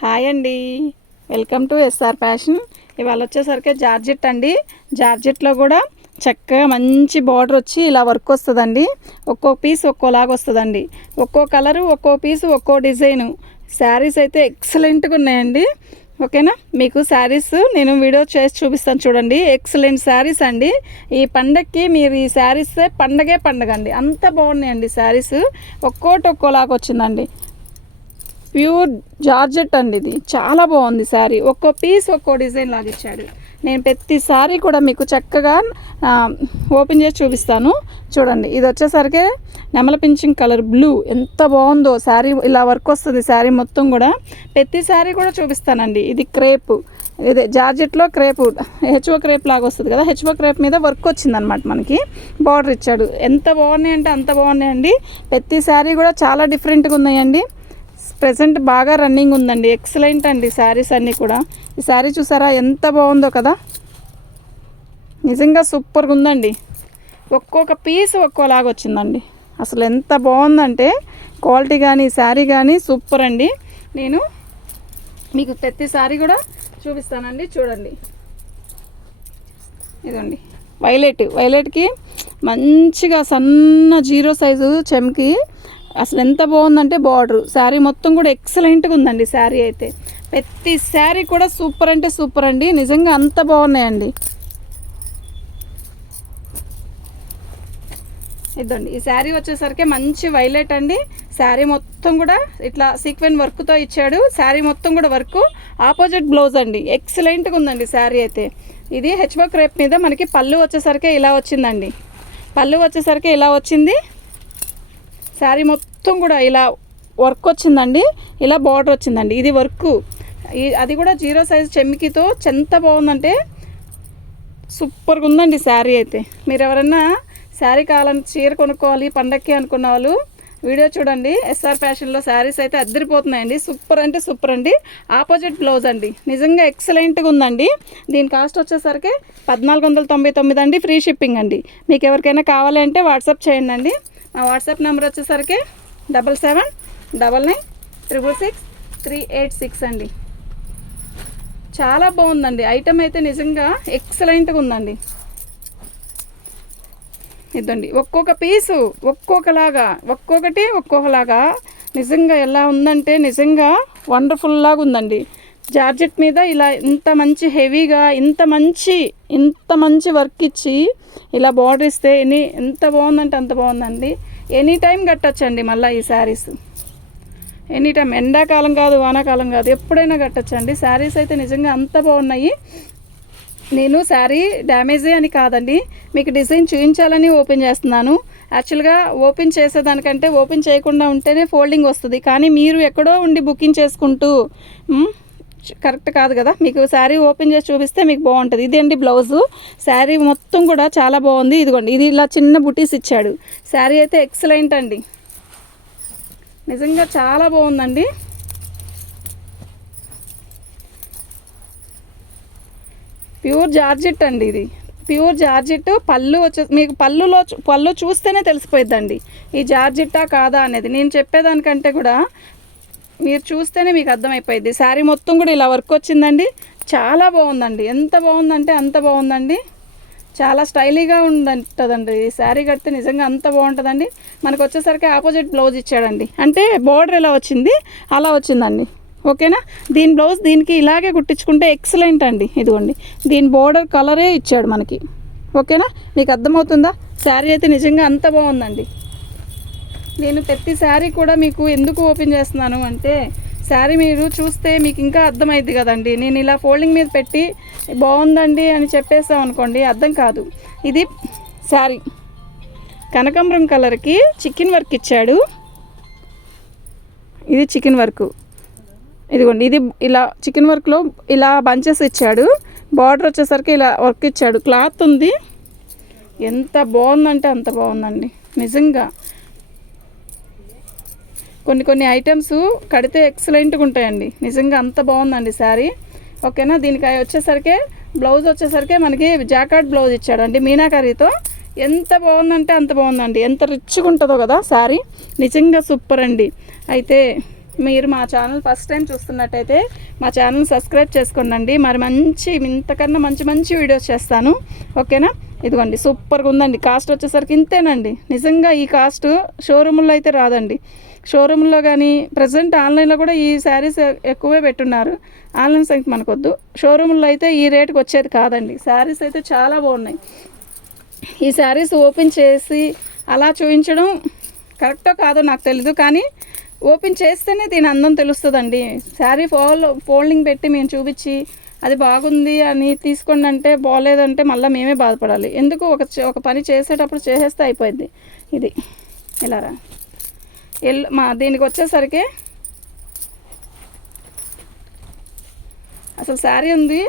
Hi అండి, welcome to SR fashion. ఇవాళ వచ్చేసరికి జార్జెట్ అండి. జార్జెట్లో కూడా చక్కగా మంచి బార్డర్ వచ్చి ఇలా వర్క్ వస్తుందండి. ఒక్కో పీస్ ఒక్కోలాగా వస్తుందండి. ఒక్కో కలరు ఒక్కో పీసు ఒక్కో డిజైను. శారీస్ అయితే ఎక్సలెంట్గా ఉన్నాయండి. ఓకేనా, మీకు శారీస్ నేను వీడియో చేసి చూపిస్తాను చూడండి. ఎక్సలెంట్ శారీస్ అండి. ఈ పండగకి మీరు ఈ శారీస్ పండగే పండగ అండి. అంత బాగున్నాయండి శారీస్. ఒక్కోటి ఒక్కోలాగా వచ్చిందండి. ప్యూర్ జార్జెట్ అండి. ఇది చాలా బాగుంది శారీ. ఒక్కో పీస్ ఒక్కో డిజైన్ లాగా ఇచ్చాడు. నేను ప్రతి శారీ కూడా మీకు చక్కగా ఓపెన్ చేసి చూపిస్తాను చూడండి. ఇది వచ్చేసరికి నెమల పింఛింగ్ కలర్ బ్లూ, ఎంత బాగుందో శారీ. ఇలా వర్క్ వస్తుంది శారీ మొత్తం కూడా. ప్రతి శారీ కూడా చూపిస్తానండి. ఇది క్రేపు, ఇది జార్జెట్లో క్రేపు, హెచ్ఓ క్రేప్ లాగా వస్తుంది కదా. హెచ్ఓ క్రేప్ మీద వర్క్ వచ్చిందనమాట. మనకి బార్డర్ ఇచ్చాడు. ఎంత బాగున్నాయి అంటే అంత బాగున్నాయండి. ప్రతి శారీ కూడా చాలా డిఫరెంట్గా ఉన్నాయండి. ప్రెజెంట్ బాగా రన్నింగ్ ఉందండి. ఎక్సలెంట్ అండి శారీస్ అన్నీ కూడా. ఈ శారీ చూసారా ఎంత బాగుందో కదా, నిజంగా సూపర్గా ఉందండి. ఒక్కొక్క పీస్ ఒక్కోలాగా వచ్చిందండి. అసలు ఎంత బాగుందంటే క్వాలిటీ కానీ శారీ కానీ సూపర్ అండి. నేను మీకు ప్రతి శారీ కూడా చూపిస్తానండి చూడండి. ఇదండి వైలెట్కి మంచిగా సన్న జీరో సైజు చెమ్కి. అసలు ఎంత బాగుందంటే బార్డరు. శారీ మొత్తం కూడా ఎక్సలెంట్గా ఉందండి. శారీ అయితే ప్రతి శారీ కూడా సూపర్ అంటే సూపర్ అండి. నిజంగా అంత బాగున్నాయండి. ఇదండి ఈ శారీ వచ్చేసరికి మంచి వైలెట్ అండి. శారీ మొత్తం కూడా ఇట్లా సీక్వెన్ వర్క్తో ఇచ్చాడు. శారీ మొత్తం కూడా వర్క్. ఆపోజిట్ బ్లౌజ్ అండి. ఎక్సలెంట్గా ఉందండి శారీ అయితే. ఇది హెచ్బో క్రేప్ మీద మనకి పళ్ళు వచ్చేసరికి ఇలా వచ్చిందండి. పళ్ళు వచ్చేసరికి ఇలా వచ్చింది. శారీ మొత్తం కూడా ఇలా వర్క్ వచ్చిందండి. ఇలా బార్డర్ వచ్చిందండి. ఇది వర్క్. అది కూడా జీరో సైజ్ చెమ్మికితో ఎంత బాగుందంటే సూపర్గా ఉందండి శారీ అయితే. మీరు ఎవరైనా శారీ కావాలని చీర కొనుక్కోవాలి పండక్కి అనుకున్న వాళ్ళు వీడియో చూడండి. ఎస్ఆర్ ఫ్యాషన్లో శారీస్ అయితే అద్దరిపోతున్నాయండి. సూపర్ అంటే సూపర్ అండి. ఆపోజిట్ బ్లౌజ్ అండి. నిజంగా ఎక్సలెంట్గా ఉందండి. దీని కాస్ట్ వచ్చేసరికి 1499 అండి. ఫ్రీ షిప్పింగ్ అండి. మీకు ఎవరికైనా కావాలి అంటే వాట్సాప్ చేయండి అండి. మా వాట్సాప్ నెంబర్ వచ్చేసరికి 7799666386 అండి. చాలా బాగుందండి. ఐటమ్ అయితే నిజంగా ఎక్సలెంట్గా ఉందండి. ఇదండి ఒక్కొక్క పీసు ఒక్కొక్కలాగా, ఒక్కొక్కటి ఒక్కొక్కలాగా. నిజంగా ఎలా ఉందంటే నిజంగా వండర్ఫుల్ లాగా ఉందండి. జార్జెట్ మీద ఇలా ఇంత మంచి హెవీగా ఇంత మంచి వర్క్ ఇచ్చి ఇలా బార్డర్ ఇస్తే ఎంత బాగుందంటే అంత బాగుందండి. ఎనీ టైం కట్టచ్చండి. మళ్ళీ ఈ శారీస్ ఎనీ టైం, ఎండాకాలం కాదు వానాకాలం కాదు, ఎప్పుడైనా కట్టచ్చండి. శారీస్ అయితే నిజంగా అంత బాగున్నాయి. నేను శారీ డ్యామేజే అని కాదండి, మీకు డిజైన్ చూపించాలని ఓపెన్ చేస్తున్నాను. యాక్చువల్గా ఓపెన్ చేసేదానికంటే ఓపెన్ చేయకుండా ఉంటేనే ఫోల్డింగ్ వస్తుంది. కానీ మీరు ఎక్కడో ఉండి బుకింగ్ చేసుకుంటూ కరెక్ట్ కాదు కదా. మీకు శారీ ఓపెన్ చేసి చూపిస్తే మీకు బాగుంటుంది. ఇదేంటి బ్లౌజు. శారీ మొత్తం కూడా చాలా బాగుంది. ఇదిగోండి, ఇది ఇలా చిన్న బుటీస్ ఇచ్చాడు. శారీ అయితే ఎక్సలెంట్ అండి. నిజంగా చాలా బాగుందండి. ప్యూర్ జార్జెట్ అండి. ఇది ప్యూర్ జార్జెట్. పళ్ళు మీకు పళ్ళు చూస్తేనే తెలిసిపోయిద్దండి ఈ జార్జెట్టా కాదా అనేది. నేను చెప్పేదానికంటే కూడా మీరు చూస్తేనే మీకు అర్థమైపోయింది. శారీ మొత్తం కూడా ఇలా వర్క్ వచ్చిందండి. చాలా బాగుందండి. ఎంత బాగుందంటే అంత బాగుందండి. చాలా స్టైలీగా ఉంటుందండి ఈ శారీ కడితే. నిజంగా అంత బాగుంటుందండి. మనకు వచ్చేసరికి ఆపోజిట్ బ్లౌజ్ ఇచ్చాడండి. అంటే బార్డర్ ఎలా వచ్చింది అలా వచ్చిందండి. ఓకేనా, దీని బ్లౌజ్ దీనికి ఇలాగే కుట్టించుకుంటే ఎక్సలెంట్ అండి. ఇదిగోండి, దీని బార్డర్ కలరే ఇచ్చాడు మనకి. ఓకేనా, మీకు అర్థమవుతుందా. శారీ అయితే నిజంగా అంత బాగుందండి. నేను ప్రతి శారీ కూడా మీకు ఎందుకు ఓపెన్ చేస్తున్నాను అంటే శారీ మీరు చూస్తే మీకు ఇంకా అర్థమైద్ది కదండి. నేను ఇలా ఫోల్డింగ్ మీద పెట్టి బాగుందండి అని చెప్పేస్తాం అనుకోండి, అర్థం కాదు. ఇది శారీ కనకాంబరం కలర్కి చికెన్ వర్క్ ఇచ్చాడు. ఇది చికెన్ వర్క్. ఇదిగోండి, ఇది ఇలా చికెన్ వర్క్లో ఇలా బంచెస్ ఇచ్చాడు. బార్డర్ వచ్చేసరికి ఇలా వర్క్ ఇచ్చాడు. క్లాత్ ఉంది. ఎంత బాగుందంటే అంత బాగుందండి. నిజంగా కొన్ని ఐటమ్స్ కడితే ఎక్సలెంట్గా ఉంటాయండి. నిజంగా అంత బాగుందండి శారీ. ఓకేనా, దీనికి వచ్చేసరికి బ్లౌజ్ వచ్చేసరికి మనకి జాకార్డ్ బ్లౌజ్ ఇచ్చాడండి మీనాకరీతో. ఎంత బాగుందంటే అంత బాగుందండి. ఎంత రిచ్గా ఉంటుందో కదా శారీ. నిజంగా సూపర్ అండి. అయితే మీరు మా ఛానల్ ఫస్ట్ టైం చూస్తున్నట్టయితే మా ఛానల్ సబ్స్క్రైబ్ చేసుకోండి. మరి ఇంతకన్నా మంచి మంచి వీడియోస్ చేస్తాను. ఓకేనా? ఇదిగోండి సూపర్గా ఉందండి. కాస్ట్ వచ్చేసరికి ఇంతేనండి. నిజంగా ఈ కాస్ట్ షోరూముల్లో అయితే రాదండి. షోరూంలో కానీ ప్రజెంట్ ఆన్లైన్లో కూడా ఈ శారీస్ ఎక్కువే పెట్టున్నారు. ఆన్లైన్ సంగతి మనకొద్దు. షోరూంలో అయితే ఈ రేటుకి వచ్చేది కాదండి. శారీస్ అయితే చాలా బాగున్నాయి. ఈ శారీస్ ఓపెన్ చేసి అలా చూపించడం కరెక్టో కాదో నాకు తెలీదు, కానీ ఓపెన్ చేస్తేనే దీని అందం తెలుస్తుందండి. శారీ ఫోల్డింగ్ పెట్టి మేము చూపించి అది బాగుంది అని తీసుకోండి అంటే బాగోలేదంటే మళ్ళీ మేమే బాధపడాలి. ఎందుకు ఒక పని చేసేటప్పుడు చేసేస్తే అయిపోయింది. ఇది ఇలా రా దీనికి వచ్చేసరికి అసలు శారీ ఉంది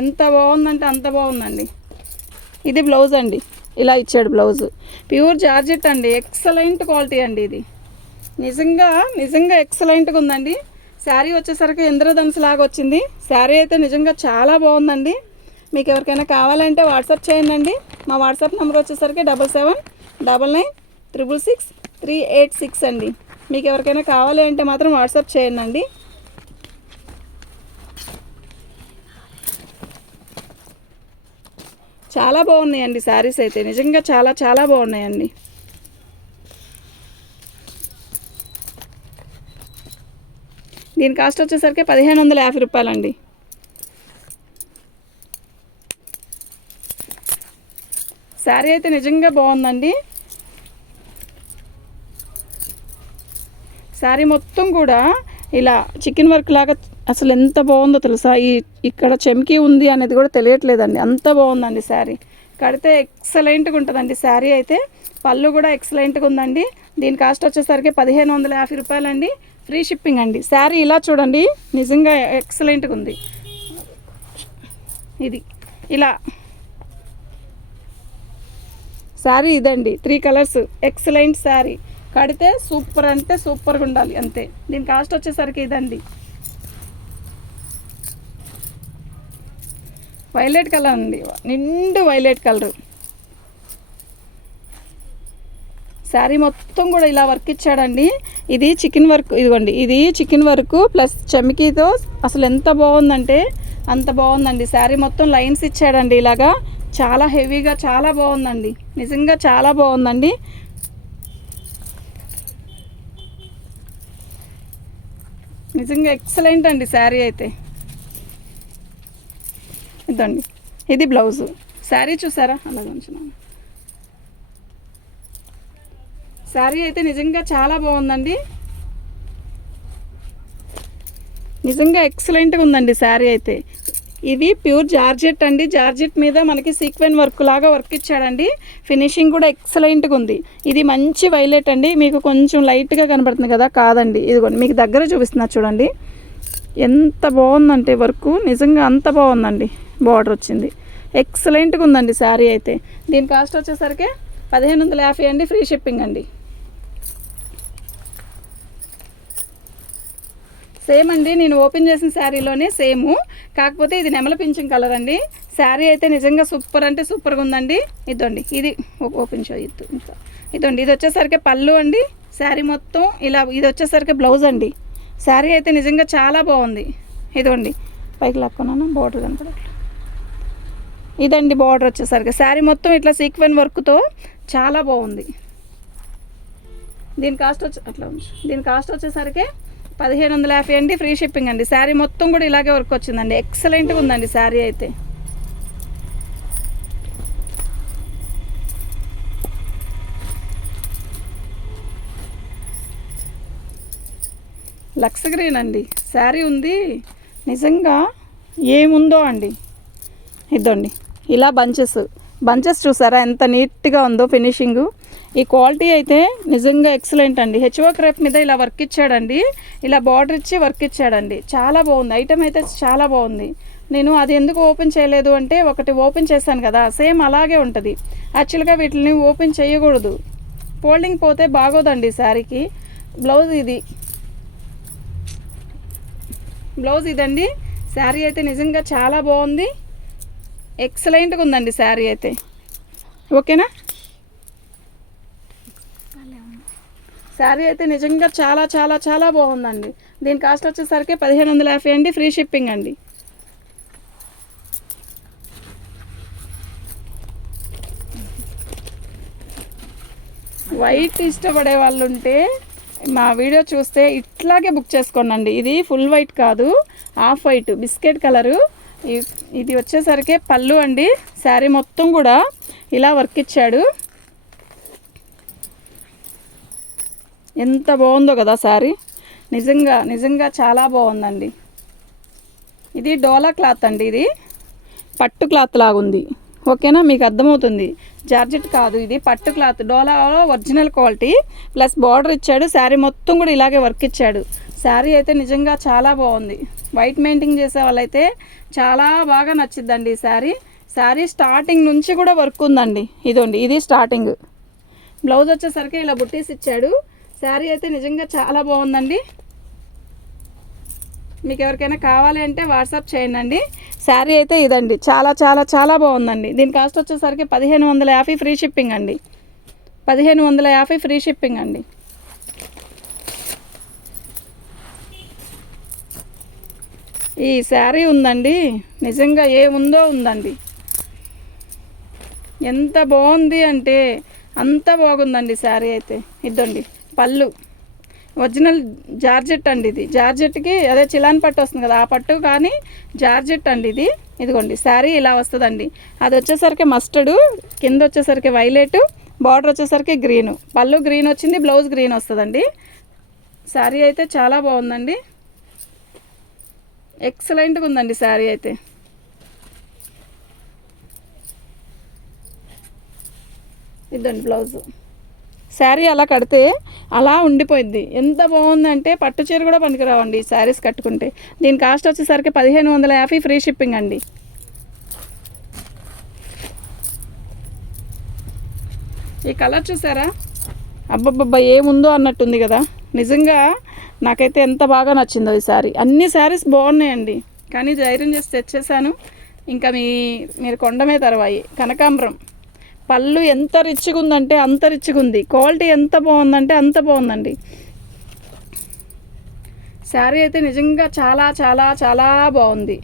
ఎంత బాగుందంటే అంత బాగుందండి. ఇది బ్లౌజ్ అండి, ఇలా ఇచ్చాడు బ్లౌజ్. ప్యూర్ జార్జెట్ అండి, ఎక్సలెంట్ క్వాలిటీ అండి. ఇది నిజంగా ఎక్సలెంట్గా ఉందండి. శారీ వచ్చేసరికి ఇంద్రధనుసు లాగా వచ్చింది. శారీ అయితే నిజంగా చాలా బాగుందండి. మీకు ఎవరికైనా కావాలంటే వాట్సాప్ చేయండి. మా వాట్సాప్ నెంబర్ వచ్చేసరికి 7799666386 అండి. మీకు ఎవరికైనా కావాలి అంటే మాత్రం వాట్సాప్ చేయండి. చాలా బాగున్నాయండి శారీస్ అయితే, నిజంగా చాలా చాలా బాగున్నాయండి. దీని కాస్ట్ వచ్చేసరికి 1550 రూపాయలండి. శారీ అయితే నిజంగా బాగుందండి. శారీ మొత్తం కూడా ఇలా చికెన్ వర్క్ లాగా అసలు ఎంత బాగుందో తెలుసా. ఇక్కడ చెమ్కీ ఉంది అనేది కూడా తెలియట్లేదండి, అంత బాగుందండి శారీ. కడితే ఎక్సలెంట్గా ఉంటుందండి శారీ అయితే. పళ్ళు కూడా ఎక్సలెంట్గా ఉందండి. దీని కాస్ట్ వచ్చేసరికి 1550 రూపాయలండి. ఫ్రీ షిప్పింగ్ అండి. శారీ ఇలా చూడండి, నిజంగా ఎక్సలెంట్గా ఉంది. ఇది ఇలా శారీ ఇదండి, 3 కలర్స్, ఎక్సలెంట్ శారీ. కడితే సూపర్ అంటే సూపర్గా ఉండాలి అంతే. దీని కాస్ట్ వచ్చేసరికి ఇదండి. వైలెట్ కలర్ అండి, నిండు వైలెట్ కలరు. శారీ మొత్తం కూడా ఇలా వర్క్ ఇచ్చాడండి. ఇది చికెన్ వర్క్, ఇదిగోండి ఇది చికెన్ వర్క్ ప్లస్ చెమ్కీతో అసలు ఎంత బాగుందంటే అంత బాగుందండి. శారీ మొత్తం లైన్స్ ఇచ్చాడండి ఇలాగా, చాలా హెవీగా చాలా బాగుందండి. నిజంగా చాలా బాగుందండి. నిజంగా ఎక్సలెంట్ అండి శారీ అయితే. ఇదండి ఇది బ్లౌజు. శారీ చూసారా అలా ఉంచున్నాను. శారీ అయితే నిజంగా చాలా బాగుందండి. నిజంగా ఎక్సలెంట్గా ఉందండి శారీ అయితే. ఇది ప్యూర్ జార్జెట్ అండి. జార్జెట్ మీద మనకి సీక్వెన్ వర్క్ లాగా వర్క్ ఇచ్చాడండి. ఫినిషింగ్ కూడా ఎక్సలెంట్గా ఉంది. ఇది మంచి వైలెట్ అండి. మీకు కొంచెం లైట్గా కనబడుతుంది కదా, కాదండి ఇదిగోండి మీకు దగ్గర చూపిస్తున్నా చూడండి. ఎంత బాగుందంటే వర్క్, నిజంగా అంత బాగుందండి. బార్డర్ వచ్చింది, ఎక్సలెంట్గా ఉందండి శారీ అయితే. దీని కాస్ట్ వచ్చేసరికి 1550 అండి. ఫ్రీ షిప్పింగ్ అండి. సేమ్ అండి, నేను ఓపెన్ చేసిన శారీలోనే సేము, కాకపోతే ఇది నెమల పింఛన్ కలర్ అండి. శారీ అయితే నిజంగా సూపర్ అంటే సూపర్గా ఉందండి. ఇదండి ఇది ఓపెన్ షో ఇంకా ఇదండి. ఇది వచ్చేసరికి పళ్ళు అండి. శారీ మొత్తం ఇలా, ఇది వచ్చేసరికి బ్లౌజ్ అండి. శారీ అయితే నిజంగా చాలా బాగుంది. ఇదండి పైకి లాక్కున్నాను, బార్డర్ కనపడట్లేదు. ఇదండి బార్డర్ వచ్చేసరికి. శారీ మొత్తం ఇట్లా సీక్వెన్ వర్క్తో చాలా బాగుంది. దీని కాస్ట్ వచ్చేసరికి 1550 అండి. ఫ్రీ షిప్పింగ్ అండి. శారీ మొత్తం కూడా ఇలాగే వర్క్ వచ్చిందండి. ఎక్సలెంట్గా ఉందండి శారీ అయితే. లక్స్ గ్రీన్ అండి శారీ ఉంది. నిజంగా ఏముందో అండి. ఇదండి ఇలా బంచెస్ చూసారా ఎంత నీట్గా ఉందో ఫినిషింగు. ఈ క్వాలిటీ అయితే నిజంగా ఎక్సలెంట్ అండి. హెచ్ఓ క్రేప్ మీద ఇలా వర్క్ ఇచ్చాడండి, ఇలా బార్డర్ ఇచ్చి వర్క్ ఇచ్చాడండి. చాలా బాగుంది. ఐటమ్ అయితే చాలా బాగుంది. నేను అది ఎందుకు ఓపెన్ చేయలేదు అంటే, ఒకటి ఓపెన్ చేశాను కదా, సేమ్ అలాగే ఉంటుంది. యాక్చువల్గా వీటిని ఓపెన్ చేయకూడదు, ఫోల్డింగ్ పోతే బాగోదండి శారీకి. బ్లౌజ్ ఇదండి. శారీ అయితే నిజంగా చాలా బాగుంది, ఎక్సలెంట్గా ఉందండి శారీ అయితే. ఓకేనా? శారీ అయితే నిజంగా చాలా చాలా చాలా బాగుందండి. దీని కాస్ట్ వచ్చేసరికి 1550 అండి, ఫ్రీ షిప్పింగ్ అండి. వైట్ ఇష్టపడే వాళ్ళు ఉంటే మా వీడియో చూస్తే ఇట్లాగే బుక్ చేసుకోండి. ఇది ఫుల్ వైట్ కాదు, హాఫ్ వైట్ బిస్కెట్ కలరు. ఇది వచ్చేసరికి పళ్ళు అండి. శారీ మొత్తం కూడా ఇలా వర్క్ ఇచ్చాడు. ఎంత బాగుందో కదా శారీ, నిజంగా నిజంగా చాలా బాగుందండి. ఇది డోలా క్లాత్ అండి, ఇది పట్టు క్లాత్ లాగుంది. ఓకేనా, మీకు అర్థమవుతుంది. జార్జెట్ కాదు, ఇది పట్టు క్లాత్, డోలాలో ఒరిజినల్ క్వాలిటీ. ప్లస్ బార్డర్ ఇచ్చాడు, శారీ మొత్తం కూడా ఇలాగే వర్క్ ఇచ్చాడు. శారీ అయితే నిజంగా చాలా బాగుంది. వైట్ మెయింటింగ్ చేసే వాళ్ళైతే చాలా బాగా నచ్చిద్దండి ఈ శారీ. శారీ స్టార్టింగ్ నుంచి కూడా వర్క్ ఉందండి. ఇదండి, ఇది స్టార్టింగ్. బ్లౌజ్ వచ్చేసరికి ఇలా బుట్టీస్ ఇచ్చాడు. శారీ అయితే నిజంగా చాలా బాగుందండి. మీకు ఎవరికైనా కావాలి అంటే వాట్సాప్ చేయండి. శారీ అయితే ఇదండి, చాలా చాలా చాలా బాగుందండి. దీని కాస్ట్ వచ్చేసరికి 1550 ఫ్రీ షిప్పింగ్ అండి. 1550 ఫ్రీ షిప్పింగ్ అండి. ఈ శారీ ఉందండి, నిజంగా ఏముందో ఉందండి. ఎంత బాగుంది అంటే అంత బాగుందండి శారీ అయితే. ఇదండి పళ్ళు, ఒరిజినల్ జార్జెట్ అండి. ఇది జార్జెట్కి అదే చిలాన్ పట్టు వస్తుంది కదా, ఆ పట్టు కానీ జార్జెట్ అండి ఇది. ఇదిగోండి శారీ ఇలా వస్తుందండి. అది వచ్చేసరికి మస్టర్డు, కింద వచ్చేసరికి వైలెట్, బార్డర్ వచ్చేసరికి గ్రీను. పళ్ళు గ్రీన్ వచ్చింది, బ్లౌజ్ గ్రీన్ వస్తుందండి. శారీ అయితే చాలా బాగుందండి, ఎక్సలెంట్గా ఉందండి శారీ అయితే. ఇదండి బ్లౌజు. శారీ అలా కడితే అలా ఉండిపోయింది. ఎంత బాగుందంటే పట్టు చీర కూడా పనికిరావండి ఈ శారీస్ కట్టుకుంటే. దీని కాస్ట్ వచ్చేసరికి 1550 ఫ్రీ షిప్పింగ్ అండి. ఈ కలర్ చూసారా, అబ్బబ్బబ్బా ఏముందో అన్నట్టుంది కదా. నిజంగా నాకైతే ఎంత బాగా నచ్చిందో ఈ శారీ. అన్ని శారీస్ బాగున్నాయండి, కానీ ధైర్యం చేసి తెచ్చేసాను. ఇంకా మీరు కొండమే తర్వాయి. కనకాంబరం పళ్ళు ఎంత రిచ్గా ఉందంటే అంత రిచ్గా ఉంది. క్వాలిటీ ఎంత బాగుందంటే అంత బాగుందండి. శారీ అయితే నిజంగా చాలా చాలా చాలా బాగుంది.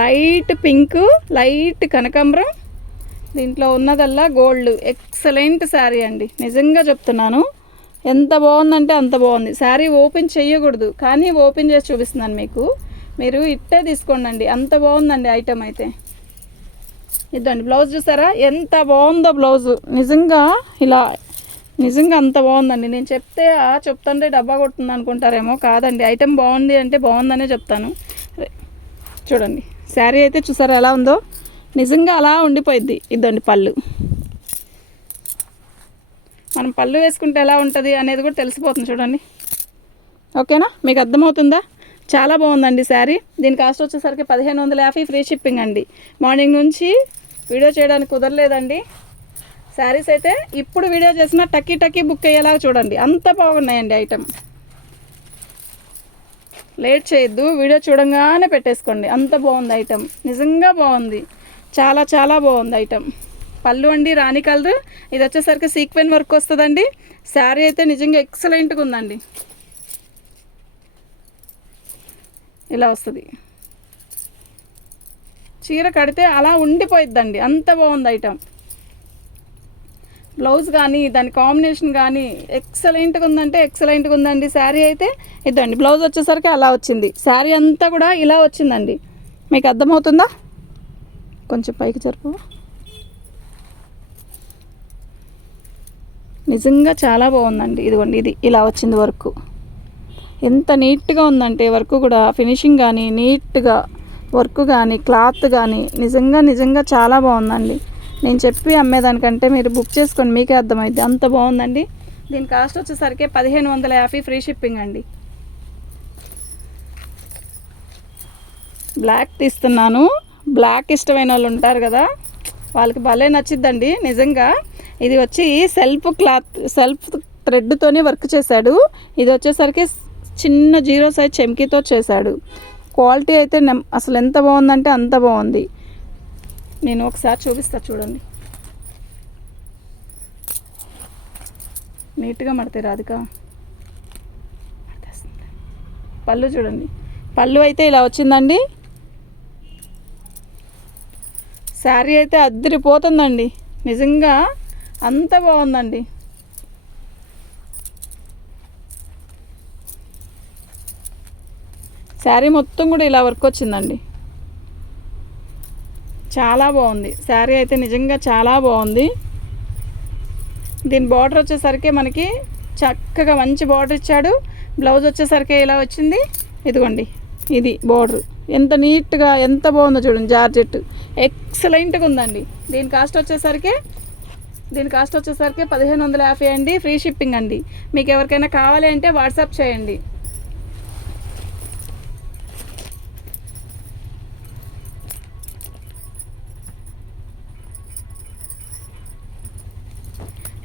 లైట్ పింక్, లైట్ కనకాంబరం, దీంట్లో ఉన్నదల్లా గోల్డ్. ఎక్సలెంట్ శారీ అండి, నిజంగా చెప్తున్నాను. ఎంత బాగుందంటే అంత బాగుంది. శారీ ఓపెన్ చేయకూడదు, కానీ ఓపెన్ చేసి చూపిస్తున్నాను మీకు. మీరు ఇట్టే తీసుకోండి, అంత బాగుందండి ఐటమ్ అయితే. ఇదండి బ్లౌజ్ చూసారా ఎంత బాగుందో బ్లౌజు. నిజంగా ఇలా నిజంగా అంత బాగుందండి. నేను చెప్తుంటే డబ్బా కొడుతుంది అనుకుంటారేమో, కాదండి. ఐటెం బాగుంది అంటే బాగుందనే చెప్తాను. చూడండి శారీ అయితే చూసారా ఎలా ఉందో, నిజంగా అలా ఉండిపోయిద్ది. ఇదండి పళ్ళు. మనం పళ్ళు వేసుకుంటే ఎలా ఉంటుంది అనేది కూడా తెలిసిపోతుంది చూడండి. ఓకేనా, మీకు అర్థమవుతుందా? చాలా బాగుందండి శారీ. దీని కాస్ట్ వచ్చేసరికి 1550 ఫ్రీ షిప్పింగ్ అండి. మార్నింగ్ నుంచి వీడియో చేయడానికి కుదరలేదండి. శారీస్ అయితే ఇప్పుడు వీడియో చేసిన టక్కీ బుక్ అయ్యేలాగా చూడండి, అంత బాగున్నాయండి ఐటమ్. లేట్ చేయొద్దు, వీడియో చూడంగానే పెట్టేసుకోండి, అంత బాగుంది ఐటమ్. నిజంగా బాగుంది, చాలా చాలా బాగుంది ఐటమ్. పళ్ళు అండి రాణి కలర్, ఇది వచ్చేసరికి సీక్వెన్ వర్క్ వస్తుందండి. శారీ అయితే నిజంగా ఎక్సలెంట్గా ఉందండి. ఇలా వస్తుంది, చీర కడితే అలా ఉండిపోయిద్దండి, అంత బాగుంది ఐటమ్. బ్లౌజ్ కానీ దాని కాంబినేషన్ కానీ ఎక్సలెంట్గా ఉందంటే ఎక్సలెంట్గా ఉందండి శారీ అయితే. ఇదండి బ్లౌజ్ వచ్చేసరికి అలా వచ్చింది. శారీ అంతా కూడా ఇలా వచ్చిందండి, మీకు అర్థమవుతుందా? కొంచెం పైకి జరుపు. నిజంగా చాలా బాగుందండి. ఇదిగోండి ఇది ఇలా వచ్చింది వర్క్. ఎంత నీట్గా ఉందంటే వర్క్ కూడా, ఫినిషింగ్ కానీ నీట్గా వర్క్ కానీ క్లాత్ కానీ నిజంగా నిజంగా చాలా బాగుందండి. నేను చెప్పి అమ్మేదానికంటే మీరు బుక్ చేసుకోండి, మీకే అర్థమైంది, అంత బాగుందండి. దీని కాస్ట్ వచ్చేసరికి 1550 ఫ్రీ షిప్పింగ్ అండి. బ్లాక్ తీస్తున్నాను, బ్లాక్ ఇష్టమైన వాళ్ళు ఉంటారు కదా, వాళ్ళకి భలే నచ్చిద్దండి నిజంగా. ఇది వచ్చి సెల్ఫ్ క్లాత్, సెల్ఫ్ థ్రెడ్తోనే వర్క్ చేశాడు. ఇది వచ్చేసరికి చిన్న 0 సైజ్ చెమ్కీతో చేశాడు. క్వాలిటీ అయితే అసలు ఎంత బాగుందంటే అంత బాగుంది. నేను ఒకసారి చూపిస్తా చూడండి. నీట్గా మడతాయి రాధిక. పళ్ళు చూడండి. పళ్ళు అయితే ఇలా వచ్చిందండి. శారీ అయితే అద్దరిపోతుందండి, నిజంగా అంత బాగుందండి. శారీ మొత్తం కూడా ఇలా వర్క్ వచ్చిందండి, చాలా బాగుంది. శారీ అయితే నిజంగా చాలా బాగుంది. దీని బార్డర్ వచ్చేసరికి మనకి చక్కగా మంచి బార్డర్ ఇచ్చాడు. బ్లౌజ్ వచ్చేసరికి ఇలా వచ్చింది, ఇదిగోండి ఇది బార్డర్. ఎంత నీట్గా ఎంత బాగుందో చూడండి. జార్జెట్ ఎక్సలెంట్గా ఉందండి. దీని కాస్ట్ వచ్చేసరికి 1550 అండి. ఫ్రీ షిప్పింగ్ అండి. మీకు ఎవరికైనా కావాలి అంటే వాట్సాప్ చేయండి.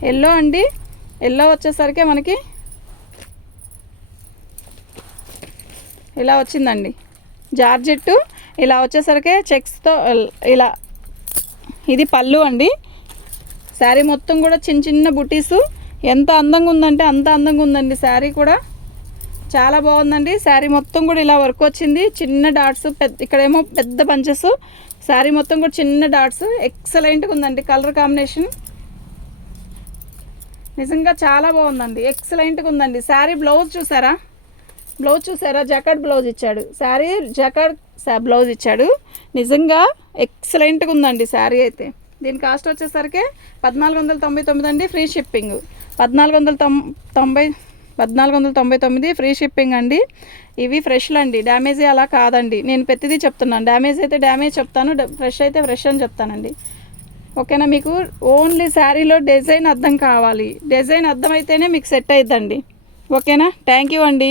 ఎల్లో అండి. ఎల్లో వచ్చేసరికి మనకి ఇలా వచ్చిందండి. జార్జెట్టు ఇలా వచ్చేసరికి చెక్స్తో ఇలా, ఇది పళ్ళు అండి. శారీ మొత్తం కూడా చిన్న చిన్న బుటీసు. ఎంత అందంగా ఉందంటే అంత అందంగా ఉందండి. శారీ కూడా చాలా బాగుందండి. శారీ మొత్తం కూడా ఇలా వర్క్ వచ్చింది. చిన్న డాట్స్, ఇక్కడేమో పెద్ద బంచెస్. శారీ మొత్తం కూడా చిన్న డాట్స్. ఎక్సలెంట్గా ఉందండి. కలర్ కాంబినేషన్ నిజంగా చాలా బాగుందండి. ఎక్సలెంట్గా ఉందండి. శారీ బ్లౌజ్ చూసారా? జకార్డ్ బ్లౌజ్ ఇచ్చాడు. శారీ జకార్డ్ బ్లౌజ్ ఇచ్చాడు. నిజంగా ఎక్సలెంట్గా ఉందండి శారీ అయితే. దీని కాస్ట్ వచ్చేసరికి 1499 అండి. Free shipping. 1499 ఫ్రీ షిప్పింగ్ అండి. ఇవి ఫ్రెష్లు అండి, డ్యామేజ్ అలా కాదండి. నేను ప్రతిదీ చెప్తున్నాను. డ్యామేజ్ అయితే డ్యామేజ్ చెప్తాను, ఫ్రెష్ అయితే ఫ్రెష్ అని చెప్తానండి. ఓకేనా? మీకు ఓన్లీ శారీలో డిజైన్ అర్థం కావాలి. డిజైన్ అర్థం అయితేనే మీకు సెట్ అవుతుందండి. ఓకేనా? థ్యాంక్ యూ అండి.